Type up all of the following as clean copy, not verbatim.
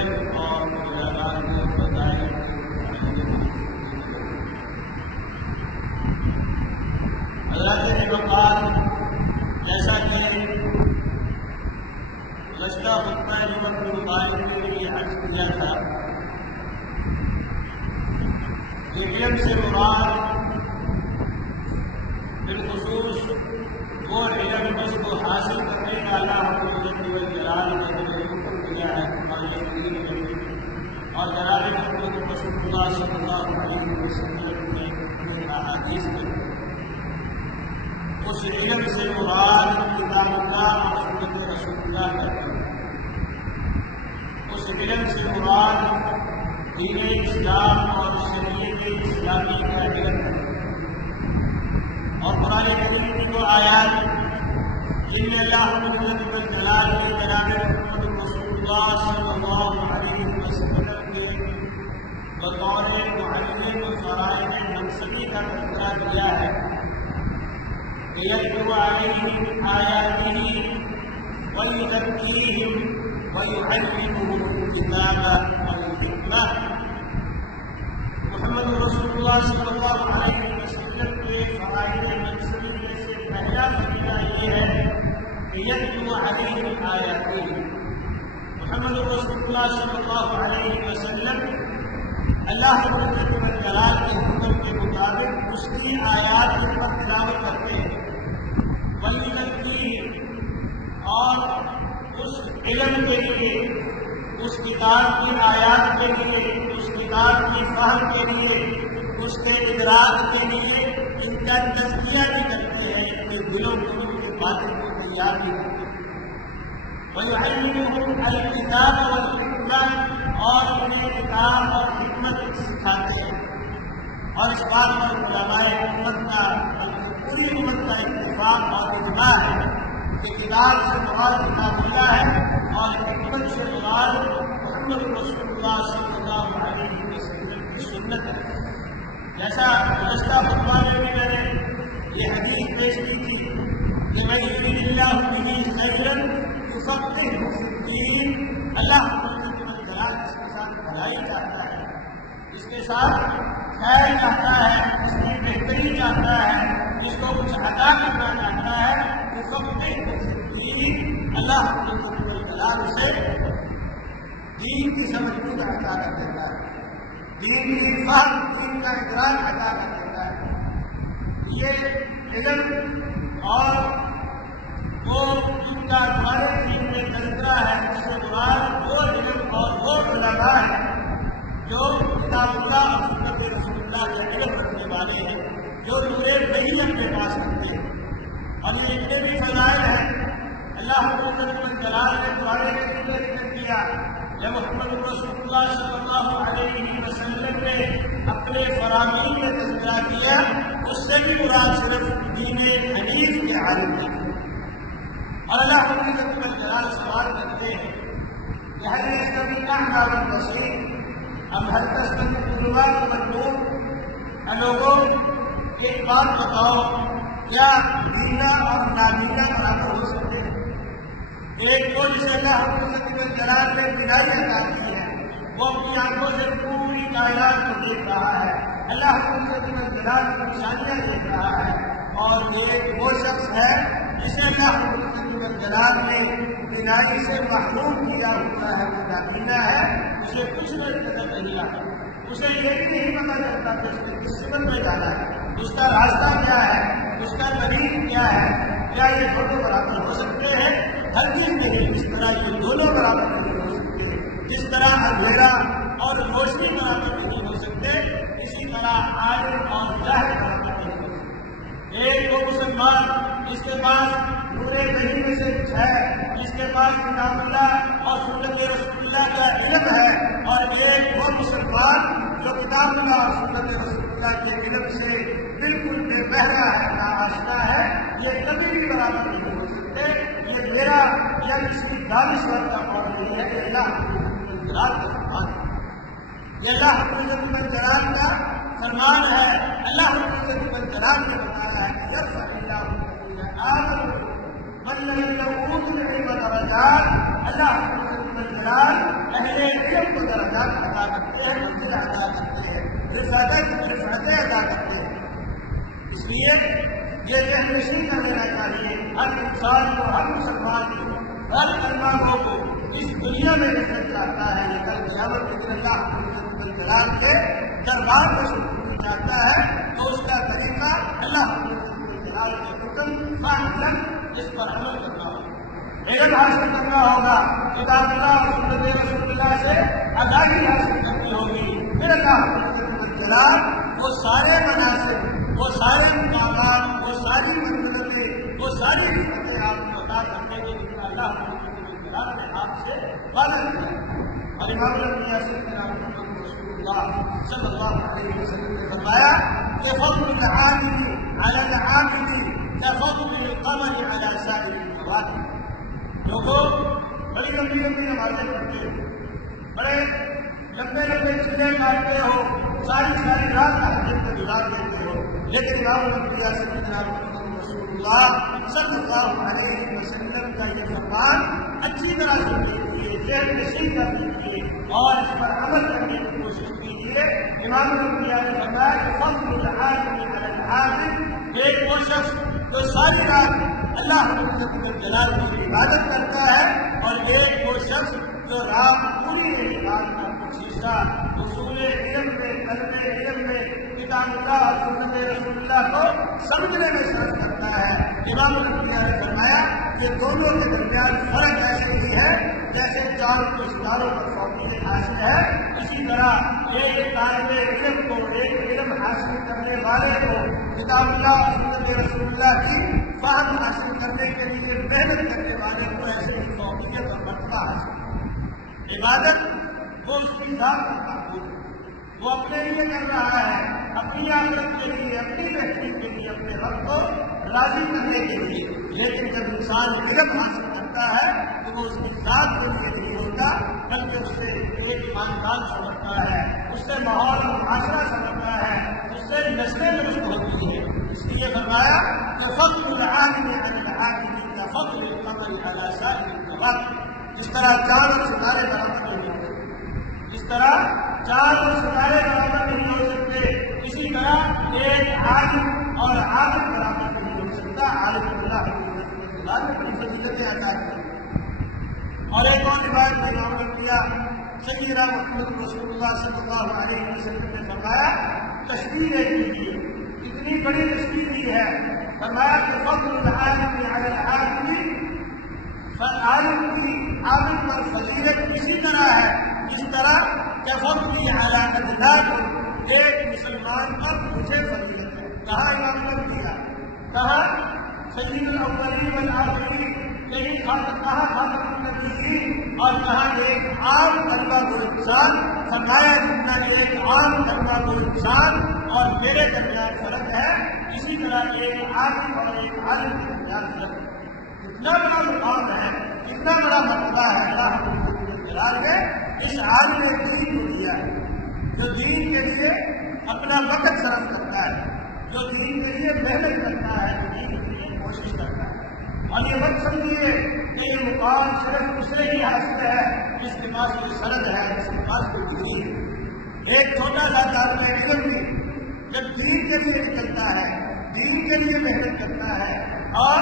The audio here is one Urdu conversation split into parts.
علم اور علماء کے فضائل حضرات مقام جیسا کہ گزشتہ خطبہ جمعہ کے متعلق کے لیے عرض کیا تھا کہ علم سے مراد بالخصوص وہ علم جس کو حاصل کرنے کا اللہ رب الجلال نے حکم دیا ہے اور جناب محمد رسول اللہ صلی اللہ علیہ وسلم نے احادیث میں اس علم سے مراد کتاب اللہ اور سنت رسول اللہ کا اس علم سے مراد دین اسلام اور شریعت اسلامی کا علم ہے اور قرآن کریم کی وہ آیات جن میں اللہ رب الجلال نے جناب محمد رسول اللہ صلی اللہ علیہ وسلم کے بطور معلم و فرائض منصبی کا تذکرہ کیا ہے کہ یتلو علیہم آیاتہ ویزکیہم ویعلمہم الکتاب والحکمہ۔ محمد رسول اللہ صلی اللہ علیہ وسلم کے فرائض منصبی میں سے پہلا فریضہ یہ ہے کہ یتلو علیہم آیاتہ، محمد رسول اللہ صلی اللہ علیہ وسلم اللہ رب الجلال کے حکم کے مطابق اس کی آیات پر تلاوت کرتے ہیں، وَلِيُزَكِّيهِمْ اور اس علم کے لیے، اس کتاب کی آیات کے لیے، اس کتاب کی فہم کے لیے، اس کے ادراک کے لیے ان کا تزکیہ بھی کرتے ہیں، ان کے دلوں کو ان کے باطن کو تیار بھی کرتے ہیں۔ وَيُعَلِّمُهُمْ الْكِتَابَ وَالْحِکْمَةَ اور انہیں کتاب اور حکمت سکھاتے ہیں۔ اور اس بات پر علماء امت کا پوری امت کا اتفاق اور اجماع ہے کہ کتاب سے مراد کتاب اللہ ہے اور حکمت سے مراد محمد رسول اللہ صلی اللہ علیہ وسلم کی سنت ہے۔ جیسا گزشتہ خطبہ میں میں نے یہ حدیث پیش کی تھی کہ من یرد اللہ بہ خیرا یفقہہ فی الدین، اللہ جس کے ساتھ بھلائی چاہتا ہے، جس کے ساتھ خیر چاہتا ہے، اس کی بہتری چاہتا ہے، جس کو کچھ عطا کرنا چاہتا ہے، اللہ اسے دین کی سمجھ بوجھ عطا کر دیتا ہے، دین کی فہم، دین کا ادراک عطا کر دیتا ہے۔ یہ علم اور وہ ان کا ہمارے دین میں تذکرہ ہے، اس سے مراد وہ علم اور وہ علماء ہیں جو کتاب اللہ اور سنت رسول اللہ کے علم رکھنے والے ہیں، جو نور نہیں اپنے پاس رکھتے ہیں۔ اور یہ اتنے بھی فضائل ہیں، اللہ رب الجلال نے قرآن میں ذکر کیا جب محمد رسول اللہ صلی اللہ علیہ وسلم نے اپنے فرامین میں تذکرہ کیا، اس سے بھی مراد صرف دین حنیف کے عالم ہے۔ اور اللہ رب الجلال سوال کرتے ہیں کہ هل يستوي الأعمى والبصير أم هل تستوي الظلمات والنور؟ لوگوں ایک بات بتاؤ، کیا بینا اور نابینا برابر ہو سکتے ہیں؟ ایک کو جسے اللہ رب الجلال نے بینائی عطا کی ہے، وہ اپنی آنکھوں سے پوری کائنات کو دیکھ رہا ہے، اللہ رب الجلال کی نشانیاں دیکھ رہا ہے۔ اور یہ وہ شخص ہے جسے اللہ رب الجلال نے بینائی سے محروم کیا ہوا ہے، وہ نابینا ہے، اسے کچھ نظر نہیں آتا، اسے یہ بھی نہیں پتا چلتا کہ اس نے کس سمت میں جانا ہے، اس کا راستہ کیا ہے، اس کا طریق کیا ہے۔ کیا یہ دونوں برابر ہو سکتے ہیں؟ ہر چیز نہیں، اس طرح یہ دونوں برابر نہیں ہو سکتے، جس طرح اندھیرا اور روشنی برابر نہیں ہو سکتے، اسی طرح عالم اور جاہل برابر نہیں ہو سکتے۔ ایک وہ مسلمان جس کے پاس نور دہی میں سے کچھ ہے، جس کے پاس کتاب اللہ اور سنت رسول اللہ کا علم ہے، اور ایک وہ مسلمان جو کتاب اللہ اور سنت رسول اللہ کے علم سے بالکل بے بہرا ہے، ناآشنا ہے، یہ کبھی بھی برابر نہیں ہو سکتے۔ یہ میرا یا کسی دانشور کا قول نہیں ہے، یہ اللہ رب الجلال کا فرمان ہے، یہ اللہ رب الجلال کا فرمان ہے۔ اللہ رب الجلال نے بتایا ہے کہ یرفع اللہ الذین آمنوا والذین اوتوا العلم درجات، اللہ جلال اہل علم کو درجات عطا کرتے ہیں، منزل عطا کرتے ہیں، رفعتیں عطا کرتے ہیں۔ اس لیے یہ ذہن کر لینا چاہیے ہر انسان کو، ہر مسلمان کو، ہر مسلمانوں کو اس دنیا میں رہنا چاہتا ہے، یہ کل قیامت کے دن اللہ جلال کے دربار میں شروع چاہتا ہے تو اس کا طریقہ اللہ جلال کے حکم فاعلن اس پر عمل کرنا ہوگا، علم حاصل کرنا ہوگا، کتاب اللہ اور سنت رسول اللہ سے آگاہی حاصل کرنی ہوگی، پھر اللہ جلال وہ سارے مناسب، وہ سارے مقامات، وہ ساری منزلتیں، وہ ساری حکمتیں آپ کو عطا کرنے کے لیے اللہ نے آپ سے وعدہ کیا۔ اور امام الانبیاء سیدنا محمد رسول اللہ صلی اللہ علیہ وسلم نے فرمایا کہ فضل العامل علی العامل كفضل القمر على سائر الكواكب۔ لوگوں بڑی لمبی لمبی نمازیں پڑھتے ہو، بڑے لمبے لمبے چلے مارتے ہو، ساری رات تہجد میں گزار دیتے ہو، لیکن امام الانبیاء سیدنا محمد رسول اللہ صلی اللہ علیہ وسلم کا یہ فرمان اچھی طرح سن لیجیے، ذہن نشین کر لیجیے اور اس پر عمل کرنے کی کوشش کیجیے۔ امام الانبیاء نے فرمایا کہ فضل العالم علی العالم، ایک وہ شخص جو ساری رات اللہ جلال کی عبادت کرتا ہے، اور ایک وہ شخص جو رات پوری میری بات کا کچھ حصہ اصول علم میں، علم علم میں، کتاب اللہ اور سنت رسول اللہ کو سمجھنے میں صرف کرتا ہے۔ امام الانبیاء نے فرمایا کہ دونوں کے درمیان فرق ایسے ہی ہے جیسے چاند کو ستاروں پر فوقیت حاصل ہے، اسی طرح ایک طالب علم کو، ایک علم حاصل کرنے والے کو کتاب اللہ اور سنت رسول اللہ کی فہم حاصل کرنے کے لیے محنت کرنے والے کو ایسے ہی فوقیت اور مرتبہ حاصل ہے۔ عبادت وہ اس کی ذات کا معبود ہے، وہ اپنے لیے کر رہا ہے، اپنی آخرت کے لیے، اپنی بہتری کے لیے، اپنے رب کو راضی کرنے کے لیے۔ لیکن جب انسان علم حاصل کرتا ہے تو وہ اس کی ذات کے لیے نہیں ہوتا، بلکہ اس سے ایک خاندان سمجھتا ہے، اس سے ماحول اور معاشرہ سمجھتا ہے، اس سے نسلیں درست ہوتی ہیں۔ اس لیے فرمایا کہ فضل العالم علی العالم كفضل القمر على سائر الكواكب۔ جس طرح چاند اور ستارے برابر نہیں ہوتے، اس طرح چاند اور ستارے برابر نہیں ہو سکتے، اسی طرح ایک عالم اور عابد برابر نہیں ہو سکتا۔ عالم اللہ نے بڑی فضیلتیں عطا کی۔ اور ایک اور روایت میں امام الانبیاء سیدنا محمد رسول اللہ صلی اللہ علیہ وسلم نے فرمایا، تشبیہ کیجیے، اتنی بڑی تشبیہ دی ہے، فرمایا کہ فضل العالم علی العالم، عالم کی عالم پر فضیلت اسی طرح ہے جس طرح کہ فضل علی ادناکم، ایک مسلمان پر مجھے فضیلت ہے۔ کہاں امام نے دیا، کہاں سید الاولین والآخرین، یہی کہاں خاتم النبیین، اور کہاں ایک عام طلبہ کو انسان، فرمایا جتنا ایک عام طلبہ کو انسان اور میرے درمیان فرق ہے، اسی طرح ایک عالم اور ایک عالم کے درمیان فرق ہے۔ اتنا بڑا مقام ہے، اتنا بڑا مرتبہ ہے اللہ جلال نے اس عالم دین کو دیا ہے، جو دین کے لیے اپنا وقت صرف کرتا ہے، جو دین کے لیے محنت کرتا ہے، جو دین کے لیے کوشش کرتا ہے۔ اور یہ مت سمجھیے کہ یہ مقام صرف اسے ہی حاصل ہے جس کے پاس کوئی سند ہے، جس کے پاس کوئی ڈگری ہے۔ ایک چھوٹا سا طالب علم بھی جب دین کے لیے نکلتا ہے، دین کے لیے محنت کرتا ہے اور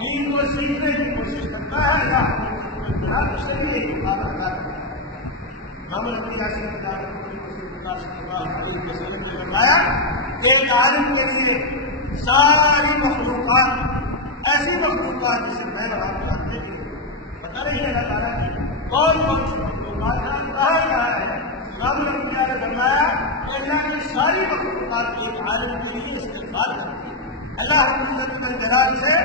دین کو سیکھنے کی کوشش کرتا ہے، اللہ اسے بھی ایک مقام عطا کرتا ہے۔ امام الانبیاء صلی اللہ علیہ وسلم نے فرمایا کہ ایک عالم کے لیے ساری مخلوقات، ایسی مخلوقات جسے میں وہاں جانتے ہیں، پتہ نہیں اللہ تعالیٰ کی کون کون سی مخلوقات کہاں ہے۔ امام الانبیاء نے فرمایا کہ اللہ کی ساری مخلوقات ایک عالم کے لیے استغفار کرتی ہے، اللہ رب الجلال سے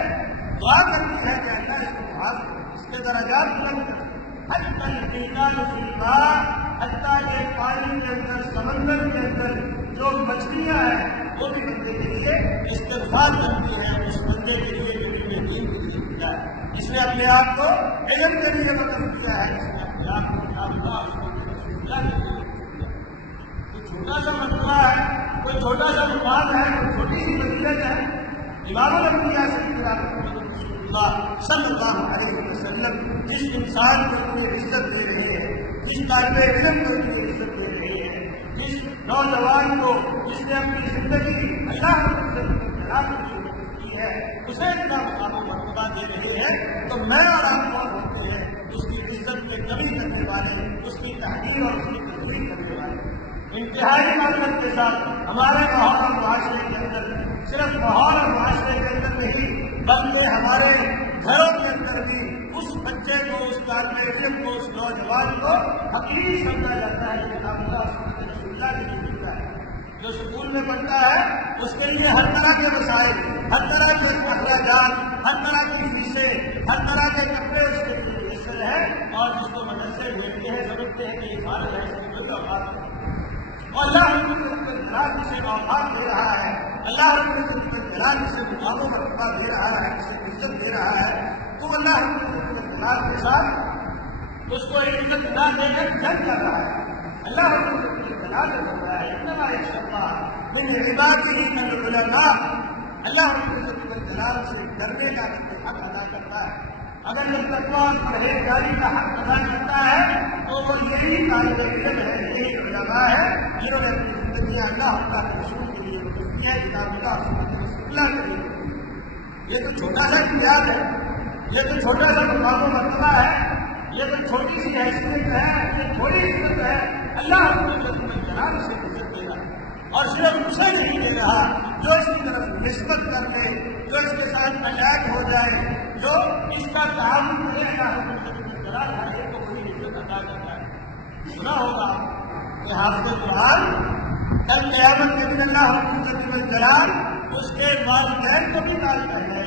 دعا کرتی ہے کہ اللہ اس کو معاف کرے، اس کے درجات بلند کرے۔ حتی الانسان فی الماء، حتیٰ کہ پانی کے اندر، سمندر کے اندر جو مچھلیاں ہیں وہ بھی بندے کے لیے استغفار کرتی ہیں، اس بندے کے لیے جو دین کے لیے کیا ہے۔ اس نے اپنے آپ کو علم کے لیے وقف کیا ہے، اس نے اپنے آپ کو اللہ کے لیے کوئی چھوٹا سا مرتبہ ہے، کوئی چھوٹا سا مقام ہے، کوئی چھوٹی سی فضیلت ہے۔ امام الانبیاء سے رسول اللہ صلی اللہ علیہ وسلم جس انسان کو اتنی عزت دے رہے ہیں، جس طالب علم کو اتنی عزت دے رہے ہیں، جس نوجوان کو جس نے اپنی زندگی اللہ کی کی ہے اسے اتنا مقام و مرتبہ دے رہے ہیں، تو میں اور آپ کون ہوتے ہیں اس کی عزت میں کمی کرنے والے، اس کی تحریر اور اس کی تجویز کرنے والے؟ انتہائی معذرت کے ساتھ ہمارے ماحول اور معاشرے کے اندر، صرف ماحول اور معاشرے کے اندر نہیں بلکہ ہمارے گھروں کے اندر بھی اس بچے کو، اس طالب علم کو، اس نوجوان کو حقیر سمجھا جاتا ہے کہ رسول اللہ کی ملتا ہے۔ جو اسکول میں پڑھتا ہے اس کے لیے ہر طرح کے مسائل، ہر طرح کے اخراجات، ہر طرح کی فیسیں، ہر طرح کے کپڑے اس کے لیے میسر ہے، اور جس کو مدرسے بھیجتے ہیں سمجھتے ہیں کہ یہ فارغ ہے، اس کی کوئی اوقات نہیں۔ اور اللہ رب العزت جسے اوقات دے رہا ہے، اللہ رب العزت جسے مقام و مرتبہ دے رہا ہے، جسے عزت دے رہا ہے، تو اللہ رب العزت کے ساتھ اس کو ایک عزت نہ دے کر جنگ کر رہا ہے۔ اللہ رب العزت نے بتایا ہے انما یخشی اللہ من عباده العلماء، اللہ رب العزت سے ڈرنے کا حق ادا کرتا ہے۔ اگر یہ تقویٰ اور پرہیزگاری کا حق ادا کرتا ہے تو وہ یہی طالب علم ہے، یہی علماء ہے جنہوں نے اپنی زندگیاں اللہ تعالیٰ کے رسول کے لیے گزارتی ہے، کتاب اللہ سنت رسول اللہ کے لیے۔ یہ تو چھوٹا سا امتیاز ہے، یہ تو چھوٹا سا مقام و مرتبہ ہے، یہ تو چھوٹی سی حیثیت ہے، یہ تھوڑی عزت ہے۔ اللہ رب العزت جناب سے عزت دے رہا ہے، اور صرف اسے نہیں دے رہا جو اس کی طرف نسبت کر دے، جو اس کے ساتھ اٹیچ ہو جائے، جو اس کا تعاون کرے، اللہ رب العزت جلال ہے تو وہی عزت عطا کرتا ہے۔ سنا ہوگا کہ حافظ قرآن کل قیامت کے دن اللہ رب العزت جلال اس کے والدین کو بھی نالتا ہے،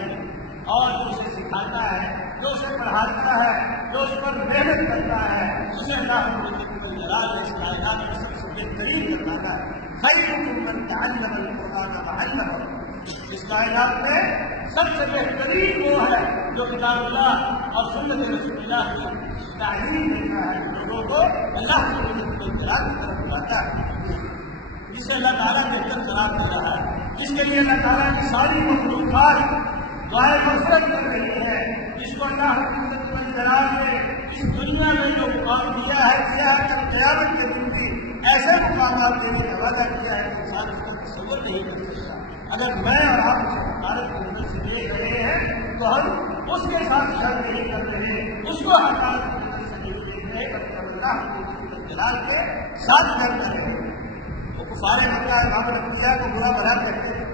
اور جو اسے سکھاتا ہے، جو اسے پڑھاتا ہے، جو اس پر محنت کرتا ہے، اسے اللہ رب العزت جلال اس کائنات میں سب سے بہترین بناتا ہے۔ خیرکم من تعلم القرآن وعلمہ، اس کائنات میں سب سے بہترین وہ ہے جو کتاب اللہ اور سنت رسول اللہ کی تعلیم دیتا ہے، لوگوں کو اللہ کے جلال کی طرف بلاتا ہے، جسے اللہ تعالیٰ بہتر قرار دے رہا ہے، جس کے لیے اللہ تعالیٰ کی ساری مخلوقات دعائیں مغفرت کر رہی ہے، جس کو اللہ رب العزت جلال نے اس دنیا میں جو مقام دیا ہے کہ قیامت کے دن بھی ایسے مقامات دینے کا وعدہ کیا ہے کہ انسان اس کا تصور نہیں کر سکتا۔ اگر میں اور آپ اس حالت کی نظر سے دیکھ رہے ہیں تو ہم اس کے ساتھ شر نہیں کر رہے، اس کو حقارت کی نظر سے نہیں دیکھ رہے، بلکہ اللہ رب جلال کے ساتھ کر رہے ہیں۔ وہ کفار مکہ امام الانبیاء کو برا بھلا کہتے ہیں،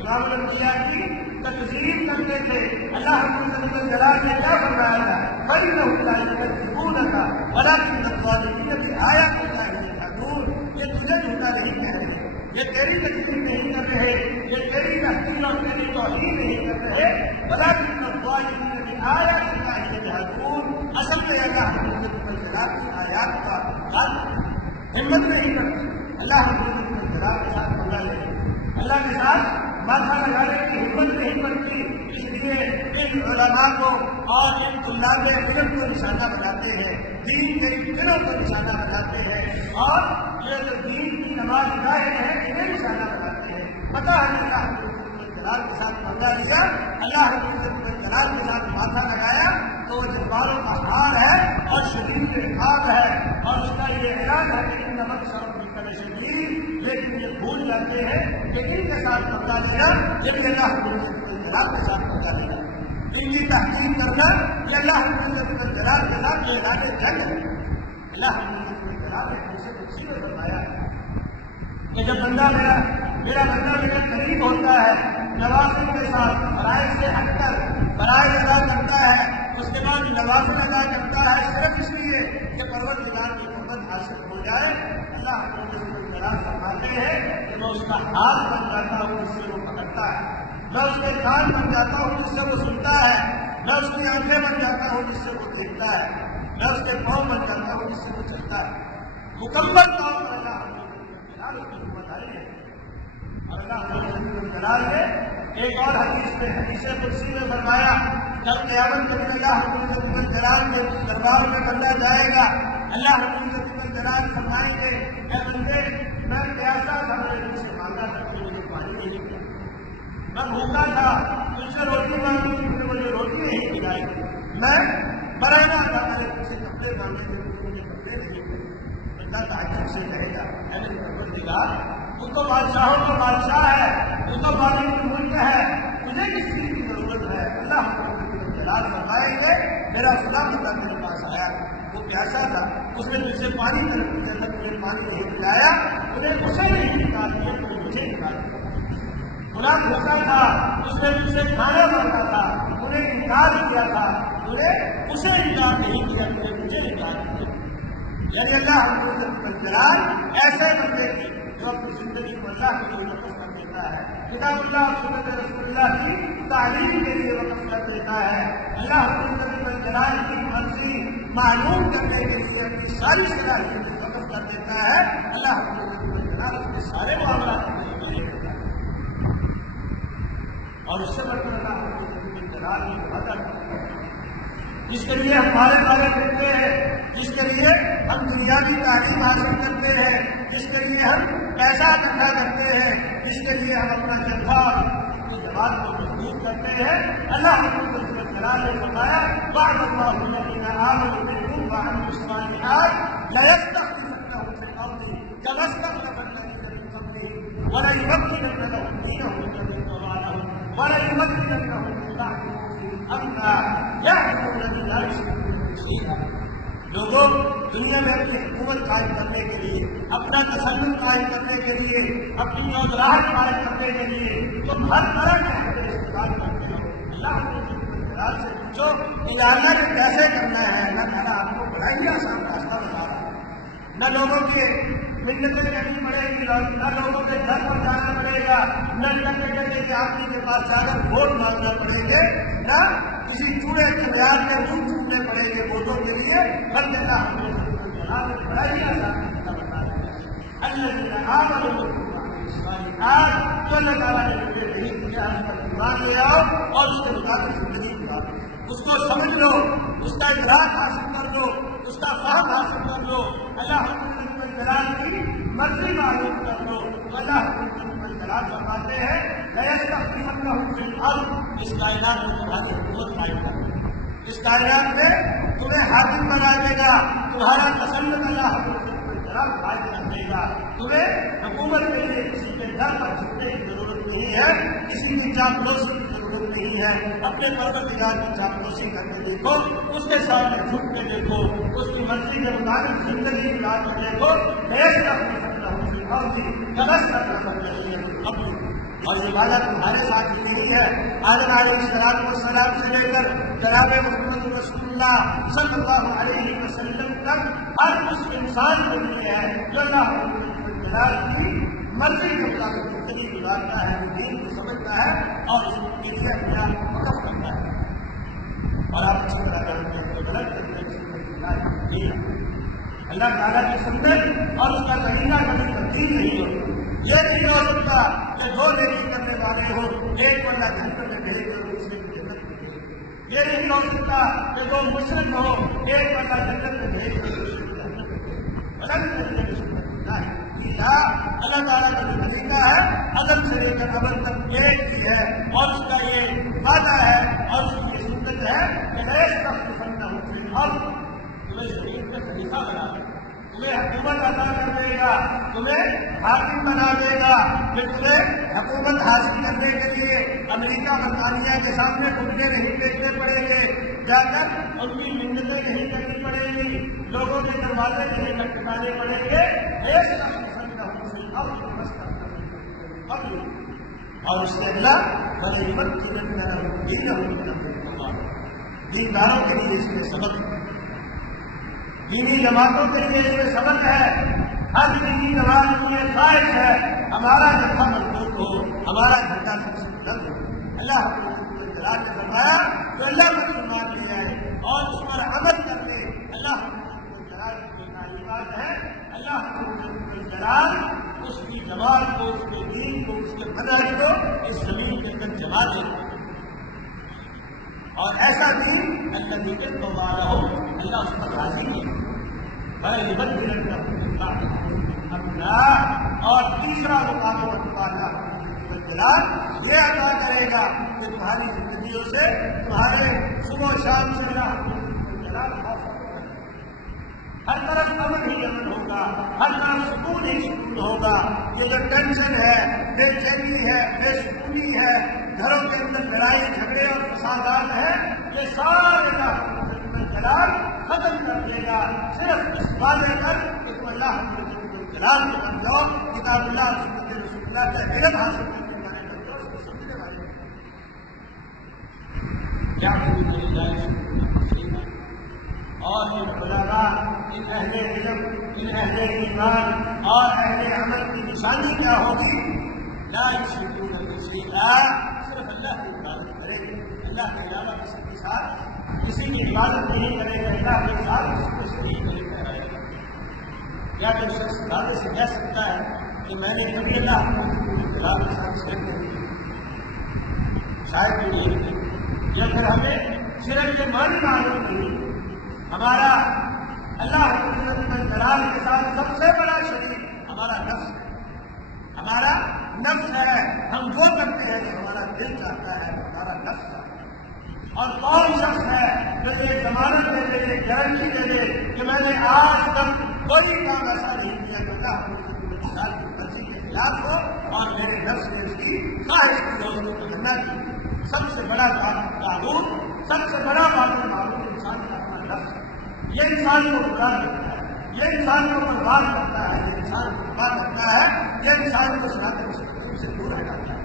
امام الانبیاء کی تکذیب کرتے تھے۔ اللہ رب الجلال نے کیا فرمایا تھا؟ فَإِنَّهُمْ لَا يُكَذِّبُونَكَ وَلَٰكِنَّ الظَّالِمِينَ بِآيَاتِ اللَّهِ يَجْحَدُونَ، یہ تجھے جھوٹا نہیں کہہ رہے، یہ تیری تکذیب نہیں کر رہے، یہ تیری تحقیر اور تیری توہین نہیں کر رہے، وَلَٰكِنَّ الظَّالِمِينَ بِآيَاتِ اللَّهِ يَجْحَدُونَ، اصل میں اللہ رب الجلال کی آیات کا ہمت نہیں کرتے، اللہ رب الجلال کے ساتھ پنگا لیتے، اللہ کے ساتھ ماتھا لگانے کی ہمت نہیں پڑتی، اس لیے ان علماء کو اور ان طلاب علم کو نشانہ بناتے ہیں، دین کے دلوں کو نشانہ بناتے ہیں، اور یہ جو دین کی نماز قائم ہے انہیں نشانہ بناتے ہیں۔ پتہ ہے اللہ رب الجلال کے ساتھ پنگا لیا، اللہ رب الجلال کے ساتھ ماتھا لگایا تو وہ جباروں کا ہار ہے اور شدید عقاب ہے، اور اس کا یہ اعلان ہے کہ ان نمک شرم شدید، لیکن یہ بھول جاتے ہیں کہ ان کے ساتھ پنگا لینا یہ بھی اللہ رب الجلال کے ساتھ پنگا لینا، ان کی تحقیق کرنا یہ اللہ رب الجلال کے ساتھ یہ اعلان جنگ ہے۔ اللہ رب الجلال نے مجھ سے کچھ میں بتایا کہ جب بندہ میرا بندہ میرے قریب ہوتا ہے، نوافل کے ساتھ فرائض سے ہٹ کر فرائض ادا کرتا ہے، اس کے بعد نوافل ادا کرتا ہے صرف اس لیے کہ پروردگار کی محبت حاصل ہو جائے، اللہ رب الجلال فرماتے ہیں کہ میں اس کا ہاتھ بن جاتا ہوں جس سے وہ پکڑتا ہے، میں اس کے کان بن جاتا ہوں جس سے وہ سنتا ہے، میں اس کی آنکھیں بن جاتا ہوں جس سے وہ دیکھتا ہے، میں اس کے پاؤں بن جاتا ہوں جس سے وہ چلتا ہے۔ مکمل طور پر اللہ رب الجلال کی ذمہ داری ہے، اور اللہ رب الجلال نے ایک اور حدیث میں حدیث قدسی میں فرمایا جب قیامت کے دن اللہ رب الجلال کے دربار میں بندہ جائے گا، اللہ رب الجلال فرمائیں گے اے بندے میں پیاسا تھا، میں نے تم سے مانگا تھا، تم نے مجھے پانی نہیں دیا، میں بھوکا تھا، تم سے روٹی مانگی تم نے مجھے مجھے روٹی نہیں کھلائی، میں بنانا تھا، میرے پیچھے کپڑے مانگے تھے، مجھے کپڑے نہیں ملے۔ اللہ تعجب سے کہے گا اے میرے پروردگار، تو بادشاہوں کا بادشاہ ہے، تو مالک ملک ہے، مجھے کس چیز کی ضرورت ہے؟ اللہ جلال فرمائیں گے میرا خدا بندہ میرے پاس آیا، وہ پیاسا تھا، اس نے مجھ سے پانی طلب کیا تھا، مجھے پانی نہیں پلایا، انہیں اسے نہیں نکال دیا، مجھے نکال دیا۔ غلام بھوکا تھا، اس نے مجھ سے کھانا مانگا تھا، انہیں انکار کیا تھا، انہیں اسے انکار نہیں کیا، مجھے انکار کیا۔ یعنی اللہ جلال ایسے بندے کی جو اپنی زندگی کو اللہ کے لیے وقف کر دیتا ہے، کتاب اللہ سنت رسول اللہ کی تعلیم کے لیے وقف کر دیتا ہے، اللہ جلال کی مرضی معلوم کرنے کے لیے اپنی ساری صلاحیتیں وقف کر دیتا ہے، اللہ جلال اپنے سارے معاملات کو نہیں دیتا ہے۔ اور اس سے بڑھ کر اللہ جلال کی عبادت جس کے لیے ہم بارے کرتے ہیں، جس کے لیے ہم دنیاوی تعلیم حاصل کرتے ہیں، جس کے لیے ہم پیسہ اکٹھا کرتے ہیں، جس کے لیے ہم اپنا جذبہ اپنی زبان کو مضبوط کرتے ہیں، اللہ جلال نے فرمایا وعد اللہ الذین آمنوا منکم وعملوا الصالحات لیستخلفنهم فی الارض کما استخلف الذین من قبلهم وليمكنن لهم دینهم الذی ارتضی لهم وليمكننهم من بعد امنا يعبدونني لا يشركون بي شيئا۔ لوگوں دنیا میں اپنی حکومت قائم کرنے کے لیے، اپنا تسلط قائم کرنے کے لیے، اپنی اوزراہٹ قائم کرنے کے لیے تم ہر طرح کے استعمال کرتے ہو۔ اللہ سے پوچھو ادارہ نے کیسے کرنا ہے، اللہ تعالیٰ آپ کو بڑا ہی آسان راستہ بتا رہا ہے۔ نہ لوگوں کے منتیں کرنی پڑے گی، نہ لوگوں کے گھر پر جانا پڑے گا، نہ کے آدمی کے پاس جا کر ووٹ مانگنا پڑے گے، نہ کسی چوڑے کے معیار میں منہ ٹوٹنے پڑے گے ووٹوں کے لیے، بس اللہ بڑا ہی آسان راستہ بتا رہے ہیں۔ الذین آمنوا الصالحات، تو اللہ تعالیٰ نے مجھے نہیں کیا، ایمان لے آؤ اور اس کے مطابق زندگی گزارو، اس کو سمجھ لو، اس کا ادراک حاصل کر لو، اس کا فہم حاصل کر لو، اللہ جلال کی مرضی معلوم کر لو۔ اللہ جلال فرماتے ہیں لیستخلفنہم فی الارض، اس کائنات میں تمہاری حکومت قائم کر دے، اس کائنات میں تمہیں حاکم بنا دے گا، تمہارا تسلط اللہ قائم کر دے گا، تمہیں حکومت کے لیے کسی کے در پر جھکنے کی ضرورت نہیں ہے، کسی کی چاپلوسی کی ضرورت نہیں ہے، اپنے پروردگار کی چاپلوسی کر کے دیکھو، اس کے سامنے جھک کے دیکھو، اس کی مرضی کے مطابق زندگی گزار کر دیکھو، اور یہ وعدہ تمہارے ساتھ ہی نہیں ہے۔ آدم علیہ السلام سے لے کر جناب محمد رسول اللہ صلی اللہ علیہ وسلم تک ہر اس انسان کے لیے ہے جو اللہ جلال کی مرضی کے مطابق زندگی گزارتا ہے، دین کو سمجھتا ہے اور اس کے لیے اپنے آپ کو وقف کرتا ہے۔ اور آپ اچھی طرح جانتے ہیں تو غلط اللہ تعالیٰ کی سنت اور اس کا طریقہ کبھی تبدیل نہیں ہوتا۔ یہ نہیں ہو سکتا کہ دو نیکی کرنے والے ہو، ایک بندہ جنت میں بھیج اور دوسرے کو جنت میں بھیج۔ یہ نہیں ہو سکتا کہ دو مشرک ہو، ایک بندہ جنت میں بھیج اور دوسرے کو جنت میں بھیج۔ غلط طریقے کی سنت نہیں، اللہ تعالیٰ کا جو طریقہ ہے عدم سے لے کر ابد تک ایک ہی ہے، اور اس کا یہ وعدہ ہے اور اس کی یہ سنت ہے کہ لیستخلفنہم فی الارض، تمہیں زمین کا خلیفہ بنا دے گا، تمہیں حکومت عطا کر دے گا، تمہیں حاکم بنا دے گا، کہ تمہیں حکومت حاصل کرنے کے لیے امریکہ برطانیہ کے سامنے گھٹنے نہیں ٹیکنے پڑیں گے، جا کر ان کی منتیں نہیں کرنی پڑیں گی، لوگوں کے دروازے نہیں کھٹکھانے پڑیں گے، اور اس کے اللہ دینداروں کے لیے اس میں سبق ہے، دینی جماعتوں کے لیے اس میں سبق ہے، ہر دینی جماعت کے لیے خواہش ہے ہمارا جتھا مضبوط ہو، ہمارا جھنڈا سب سے بلند ہو۔ اللہ جلال نے فرمایا تو اللہ پر ایمان لے آئے اور اس پر عمل کر لے۔ اللہ جلال کی تعلیمات ہے، اللہ جلال اس کی جماعت کو، اس کے دین کو، اس کے منہج کو اس زمین کے اندر جما دے، اور ایسا دین اللہ دیگر کو مارا ہو، اللہ اس پر راضی ہے۔ اور تیسرا مقام یہ عطا کرے گا کہ تمہاری زندگیوں سے تمہارے صبح و شام سے اللہ ہر طرف امن ہی امن ہوگا، ہر طرف سکون ہی سکون ہوگا۔ یہ جو ٹینشن ہے، بے چینی ہے، بے سکونی ہے، گھروں کے اندر لڑائی جھگڑے اور فسادات ہیں، یہ سارے کا جلال ختم کر دے گا صرف اس وعدے پر کہ تم اللہ جلال کے بن جاؤ، کتاب اللہ سنت رسول اللہ کا علم حاصل کرنے والے بن جاؤ، اس کو سمجھنے والے بن جاؤ۔ کیا اور ان علماء، ان اہل علم، ان اہل ایمان اور اہل عمل کی نشانی کیا ہوگی؟ لا یشرکون به شیئا، صرف اللہ کی عبادت کرے، اللہ کے علاوہ کسی کے ساتھ کسی کی عبادت نہیں کرے گا، اللہ کے ساتھ کسی کو شریک نہیں ٹھہرائے گا۔ کیا کوئی شخص دعوے سے کہہ سکتا ہے کہ میں نے کبھی اللہ کے ساتھ شرک نہیں کی؟ شاید کوئی یہ نہیں، یا پھر ہمیں شرک کے معنی معلوم نہیں۔ ہمارا اللہ جلال کے ساتھ سب سے بڑا شریک ہمارا نفس ہے، ہمارا نفس ہے۔ ہم وہ کرتے ہیں کہ ہمارا دل چاہتا ہے، ہمارا نفس چاہتا ہے۔ اور کون شخص ہے جو یہ ضمانت دے دے، یہ گارنٹی دے دے کہ میں نے آج تک کوئی کام ایسا نہیں کیا کہ اللہ کی مرضی کے خلاف ہو اور میرے نفس نے اس کی خواہش کی ہو، اس کو تمنا کی۔ سب سے بڑا قانون، سب سے بڑا معلوم انسان کا اپنا نفس ہے۔ یہ انسان کو برا کرتا ہے، یہ انسان کو برباد کرتا ہے، یہ انسان کو برباد کرتا ہے، یہ انسان کو صراط مستقیم سے دور ہٹاتا ہے۔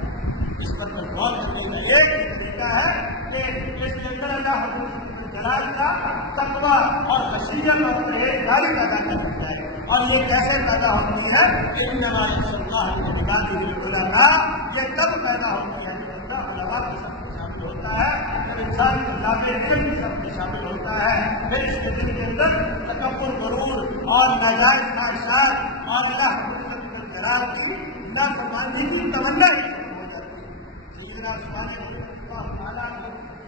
اس پر غور کرنے کا ایک طریقہ ہے کہ اس کے اندر اللہ جلال کا تقویٰ اور خشیت اور پرہیزگاری پیدا کرنی چاہیے۔ اور یہ کیسے پیدا ہوتی ہے کہ انما یخشی اللہ من عبادہ العلماء، یہ تب پیدا ہوتی ہے کہ اللہ علماء کے ساتھ شامل ہوتا ہے، جب انسان اللہ کے علم کے ساتھ شامل ہوتا ہے، پھر اس کے دل کے اندر تکبر، غرور اور ناجائز خواہشات اور اللہ جلال کی نافرمانی کی تمنا ہی ہو جاتی ہے۔ سیدنا عثمان رضی اللہ تعالیٰ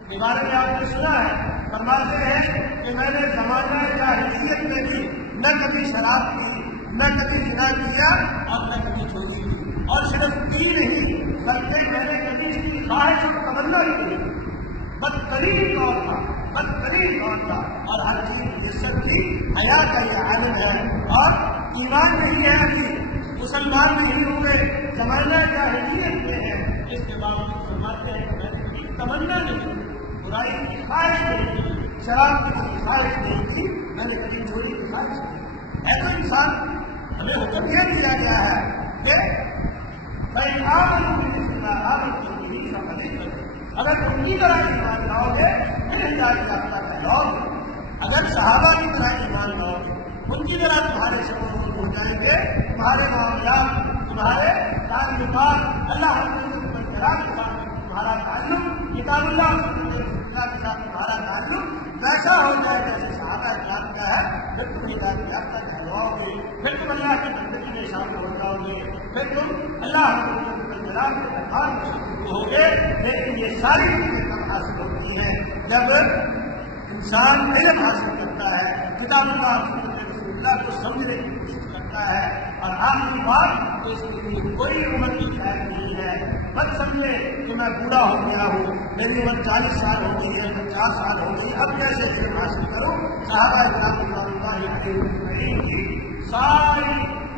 کے بارے میں آپ نے سنا ہے، فرماتے ہیں کہ میں نے زمانہ جاہلیت میں بھی نہ کبھی شراب پی، نہ کبھی زنا کیا اور نہ کبھی چوری کی، اور صرف پی نہیں بلکہ میں نے کبھی اس کی خواہش اور تمنا ہی نہیں، بدترین دور تھا، بدترین دور تھا، اور ہر چیز عزت کی حیا کا یہ عالم ہے اور ایمان نہیں ہے کہ مسلمان نہیں ہوئے، زمانہ جاہلیت میں ہے، اس کے باوجود فرماتے ہیں کہ میں نے کبھی تمنا نہیں، برائی کی خواہش نہیں کی، شراب کی خواہش نہیں کی، میں نے کبھی چوری کی خواہش نہیں کی۔ ایسا انسان ہمیں حکم یہ دیا گیا ہے کہ بھائی اگر تم کی طرح ایمان لاؤ گے پھر ہدایت یافتہ کہلاؤ گے، اگر صحابہ کی طرح ایمان لاؤ گے، ان کی طرح تمہارے شعور ہو جائیں گے، تمہارے معاملات، تمہارے تعلقات اللہ کے ساتھ تمہارا تعلق، کتاب اللہ کے ساتھ تمہارا تعلق ویسا ہو جائے جیسے صحابہ کرام کا ہے، پھر تم ہدایت یافتہ کہلاؤ گے، پھر تم اللہ کی بندگی میں شامل ہو جاؤ گے، پھر تم اللہ کے دربار میں شامل ہو گے۔ لیکن یہ ساری چیزیں کب حاصل ہوتی ہیں؟ جب انسان علم حاصل کرتا ہے، کتاب اللہ کو سمجھنے کی کوشش کرتا ہے، اور آخری بات اس کے لیے کوئی عمر کی خیر نہیں ہے۔ مت سمجھے کہ میں بوڑھا ہو گیا ہوں، میری عمر 40 سال ہو گئی ہے، 50 سال ہو گئی، اب کیسے علم حاصل کروں؟ صحابہ کرام کی ساری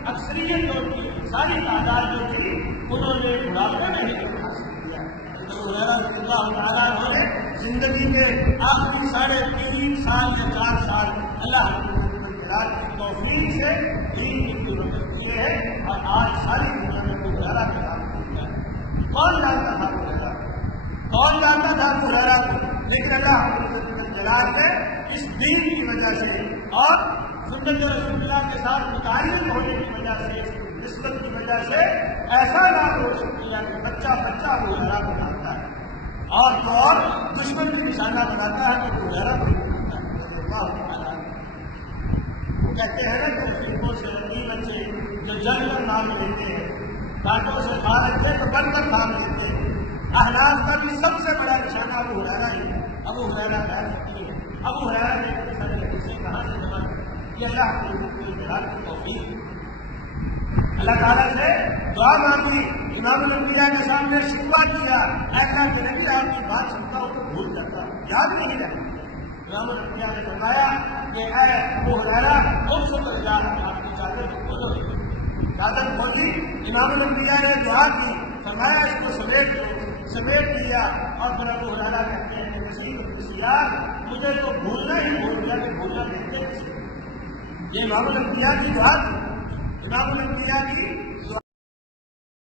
اکثریت جو تھی، ساری تعداد جو تھی، انہوں نے بڑھاپے میں ہی علم حاصل کیا۔ رضی اللہ تعالیٰ عنہ نے زندگی کے آخری 3.5 سال یا 4 سال اللہ کی توفیق سے دین کی مدد کی ہے، اور آج ساری دنیا میں گزارا کے کام کیا ہے۔ کون جانتا تھا گزارا؟ کون جانتا تھا گزارا کو؟ لیکن اللہ جلال نے اس دین کی وجہ سے اور سنت رسول اللہ کے ساتھ متعلق ہونے کی وجہ سے، اس کی نسبت کی وجہ سے ایسا نام روشن کیا کہ بچہ بچہ گزارا کو جانتا ہے، اور دشمن کی نشانہ بناتا ہے تو گزارا کو جانتا ہے۔ کہتے ہیں نا کہ فلموں سے رنگین بچے جو جنگ کر نام لیتے ہیں، کانٹوں سے کھا لیتے تو بن کر نام لیتے ہیں۔ احناف کا بھی سب سے بڑا نشانہ ابو ہریرہ ہی ہے۔ ابو ہریرہ غیر مکی ہے، ابو ہریرہ نے سے کہاں سے جمع یہ اللہ کی توفیق، اللہ تعالیٰ سے دعا مانگی امام الانبیاء کے سامنے شکوہ کیا، ایسا کہ نبی آپ کی بات سنتا ہوں تو بھول جاتا، یاد نہیں رہتا۔ امام الانبیاء نے فرمایا کہ اے ابو ہریرہ تم سے تو جا، آپ کی چادر کو کھولو، چادر کھولی، امام الانبیاء نے دعا کی، فرمایا اس کو سمیٹ لیا، اور پھر ابو ہریرہ کہتے ہیں کہ مسیح مجھے تو بھولنا ہی بھول گیا کہ بھولنا کہتے ہیں۔ یہ امام الانبیاء کی دعا تھی، امام الانبیاء کی